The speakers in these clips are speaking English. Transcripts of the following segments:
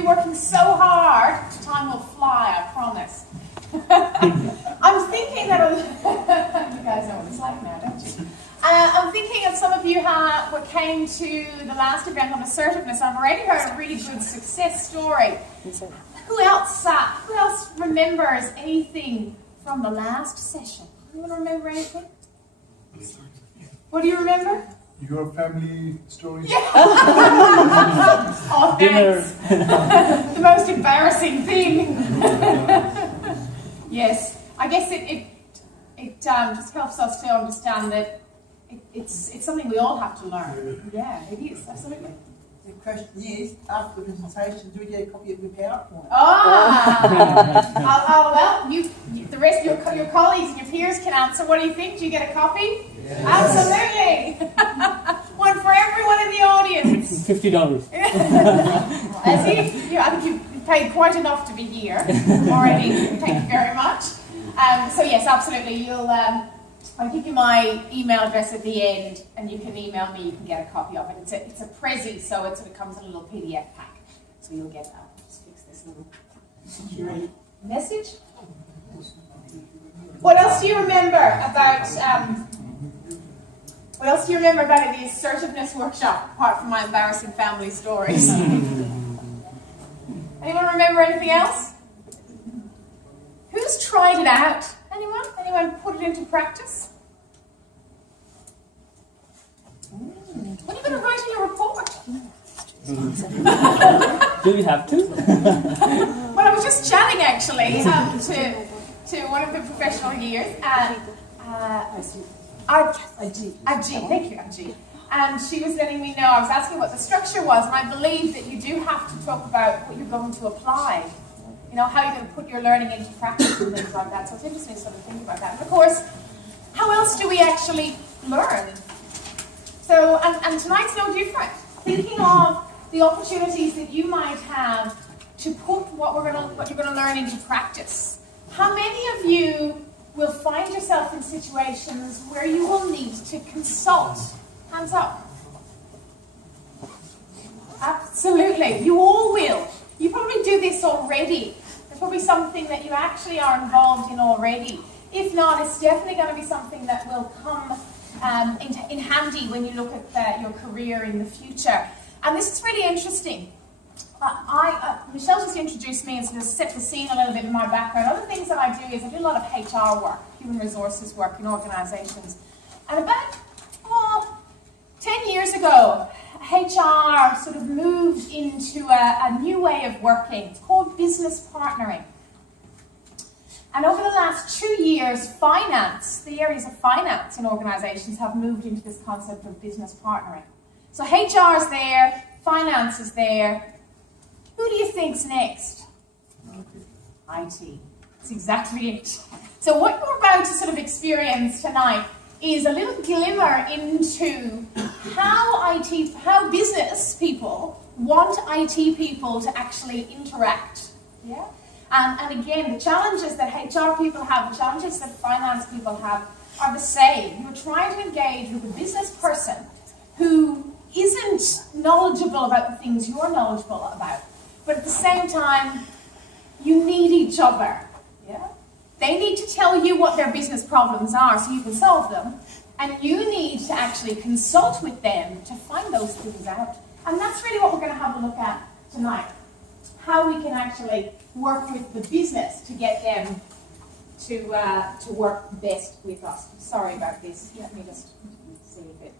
be working so hard, time will fly, I promise. I'm thinking that, you guys know what it's like now, don't you? I'm thinking of some of you what came to the last event on assertiveness. I've already heard a really good success story. Who else remembers anything from the last session? Anyone remember anything? What do you remember? Your family story? Yeah. Oh, thanks. The most embarrassing thing. Yes, I guess it just helps us to understand that it's something we all have to learn. Yeah, it is, absolutely. The question is, after the presentation, do we get a copy of your PowerPoint? Well, the rest of your colleagues and your peers can answer. What do you think? Do you get a copy? Yes. Absolutely. One for everyone in the audience. $50. I think you've paid quite enough to be here already. Thank you very much. So yes, absolutely. I'll give you my email address at the end, and you can email me. You can get a copy of it. It's a Prezi, so it sort of comes in a little PDF pack. So you'll get that. I'll just fix this little security message. What else do you remember about? What else do you remember about the assertiveness workshop, apart from my embarrassing family stories? Anyone remember anything else? Who's tried it out? Anyone? Anyone put it into practice? What are you going to write in your report? Do we have to? Well, I was just chatting actually to one of the professional years. Ajit, thank you, Ajit. And she was letting me know, I was asking what the structure was, and I believe that you do have to talk about what you're going to apply. You know, how you're going to put your learning into practice and things like that. So it's interesting to sort of think about that. And of course, how else do we actually learn? So, and tonight's no different. Thinking of the opportunities that you might have to put what you're going to learn into practice. How many of you will find yourself in situations where you will need to consult? Hands up. Absolutely. You all will. You probably do this already. There's probably something that you actually are involved in already. If not, it's definitely going to be something that will come in handy when you look at your career in the future. And this is really interesting. Michelle just introduced me and sort of set the scene a little bit in my background. Other things that I do is I do a lot of HR work, human resources work in organizations. And about 10 years ago, HR sort of moved into a new way of working. It's called business partnering. And over the last 2 years, the areas of finance in organizations have moved into this concept of business partnering. So HR is there, finance is there. Who do you think's next? IT. That's exactly it. So what you're about to sort of experience tonight is a little glimmer into how business people want IT people to actually interact. Yeah? And again, the challenges that HR people have, the challenges that finance people have are the same. You're trying to engage with a business person who isn't knowledgeable about the things you're knowledgeable about. But at the same time, you need each other. Yeah? They need to tell you what their business problems are so you can solve them. And you need to actually consult with them to find those things out. And that's really what we're going to have a look at tonight. How we can actually work with the business to get them to work best with us. Sorry about this. Let me just see if it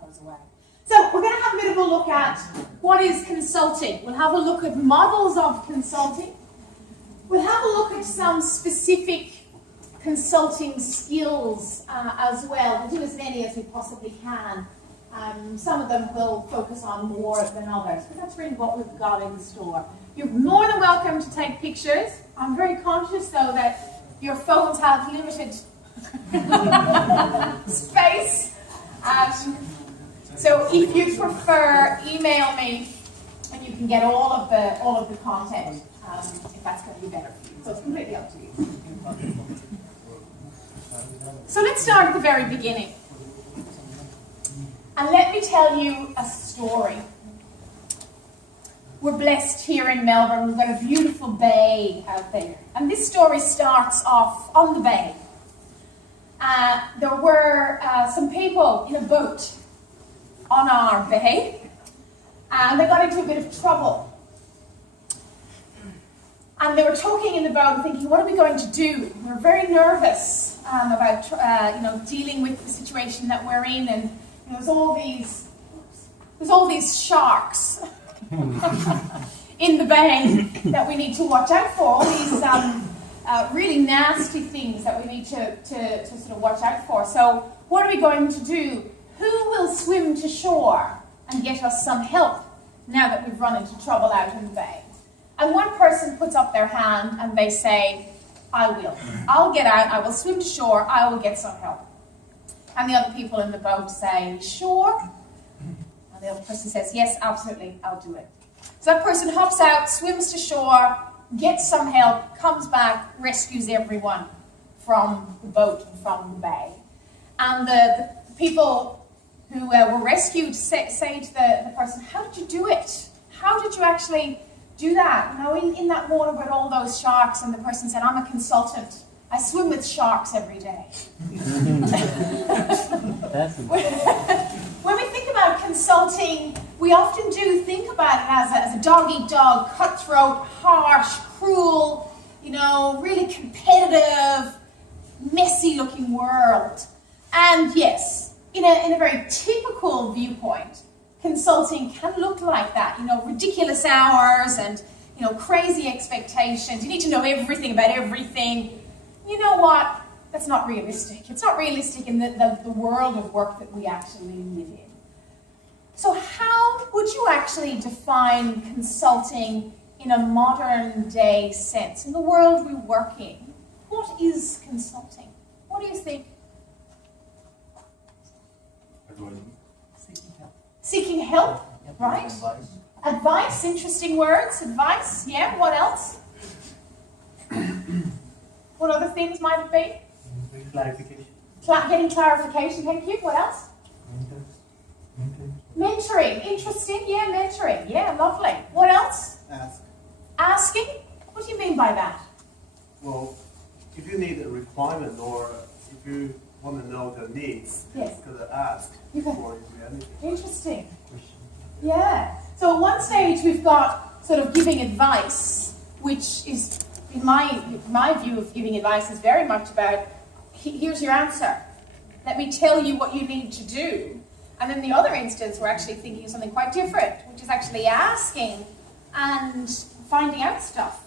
goes away. So we're going to have a bit of a look at what is consulting. We'll have a look at models of consulting. We'll have a look at some specific consulting skills as well. We'll do as many as we possibly can. Some of them will focus on more than others, but that's really what we've got in store. You're more than welcome to take pictures. I'm very conscious, though, that your phones have limited space. So if you prefer, email me, and you can get all of the content, if that's going to be better for you. So it's completely up to you. So let's start at the very beginning. And let me tell you a story. we're blessed here in Melbourne. We've got a beautiful bay out there. And this story starts off on the bay. There were some people in a boat on our bay, and they got into a bit of trouble. And they were talking in the boat and thinking, what are we going to do? We're very nervous about dealing with the situation that we're in, and there's all these sharks in the bay that we need to watch out for. All these really nasty things that we need to sort of watch out for. So what are we going to do? Who will swim to shore and get us some help now that we've run into trouble out in the bay? And one person puts up their hand and they say, I will. I'll get out, I will swim to shore, I will get some help. And the other people in the boat say, sure? And the other person says, yes, absolutely, I'll do it. So that person hops out, swims to shore, gets some help, comes back, rescues everyone from the boat and from the bay. And the people who were rescued say to the person, how did you do it? How did you actually do that? In that water with all those sharks? And the person said, I'm a consultant. I swim with sharks every day. When we think about consulting, we often do think about it as a dog-eat-dog, cutthroat, harsh, cruel, really competitive, messy-looking world. And yes, in a very typical viewpoint, consulting can look like that. Ridiculous hours and crazy expectations. You need to know everything about everything. You know what? That's not realistic. It's not realistic in the world of work that we actually live in. So how would you actually define consulting in a modern day sense? In the world we work in, what is consulting? What do you think? Seeking help. Seeking help, right? Advice, interesting words. Advice, yeah. What else? What other things might it be? Clarification. Getting clarification, thank you. What else? Mentoring, interesting, yeah, mentoring, yeah, lovely. What else? Asking? What do you mean by that? Well, if you need a requirement or if you want to know the needs, Yes. you could ask You can- for anything. Interesting. Yeah. So at one stage we've got sort of giving advice, which is, in my view of giving advice, is very much about, here's your answer. Let me tell you what you need to do. And in the other instance, we're actually thinking of something quite different, which is actually asking and finding out stuff.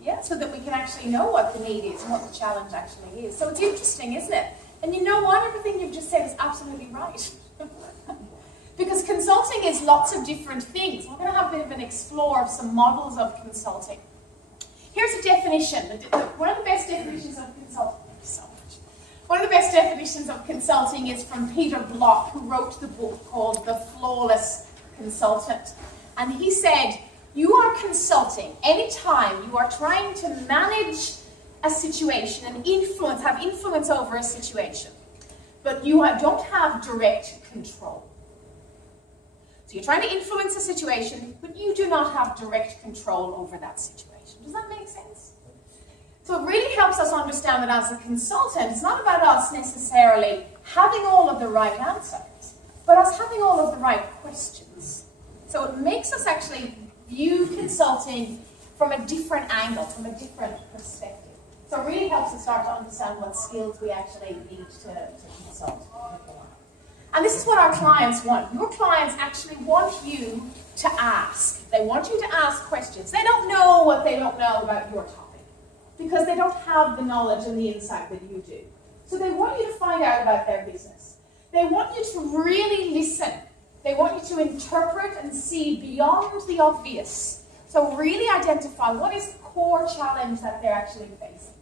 Yeah, so that we can actually know what the need is and what the challenge actually is. So it's interesting, isn't it? And you know what? Everything you've just said is absolutely right. Because consulting is lots of different things. We're going to have a bit of an explore of some models of consulting. Here's a definition. One of the best definitions of consulting. Thank you so much. One of the best definitions of consulting is from Peter Block, who wrote the book called The Flawless Consultant. And he said, you are consulting anytime you are trying to manage a situation and have influence over a situation, but you don't have direct control. So you're trying to influence a situation, but you do not have direct control over that situation. Does that make sense? So it really helps us understand that as a consultant, it's not about us necessarily having all of the right answers, but us having all of the right questions. So it makes us actually view consulting from a different angle, from a different perspective. So it really helps us start to understand what skills we actually need to consult. And this is what our clients want. Your clients actually want you to ask. They want you to ask questions. They don't know what they don't know about your topic because they don't have the knowledge and the insight that you do. So they want you to find out about their business. They want you to really listen. They want you to interpret and see beyond the obvious. So really identify what is the core challenge that they're actually facing.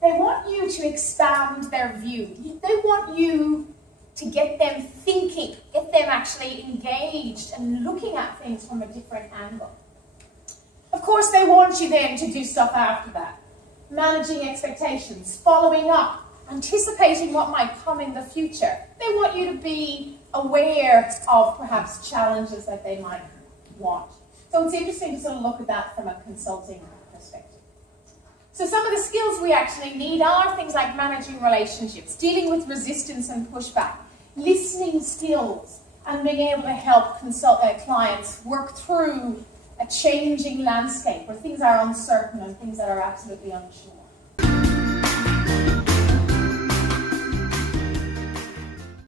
They want you to expand their view. They want you to get them thinking, get them actually engaged and looking at things from a different angle. Of course, they want you then to do stuff after that. Managing expectations, following up, anticipating what might come in the future. They want you to be aware of perhaps challenges that they might want. So it's interesting to sort of look at that from a consulting perspective. So some of the skills we actually need are things like managing relationships, dealing with resistance and pushback, listening skills, and being able to help clients work through a changing landscape where things are uncertain and things that are absolutely unsure.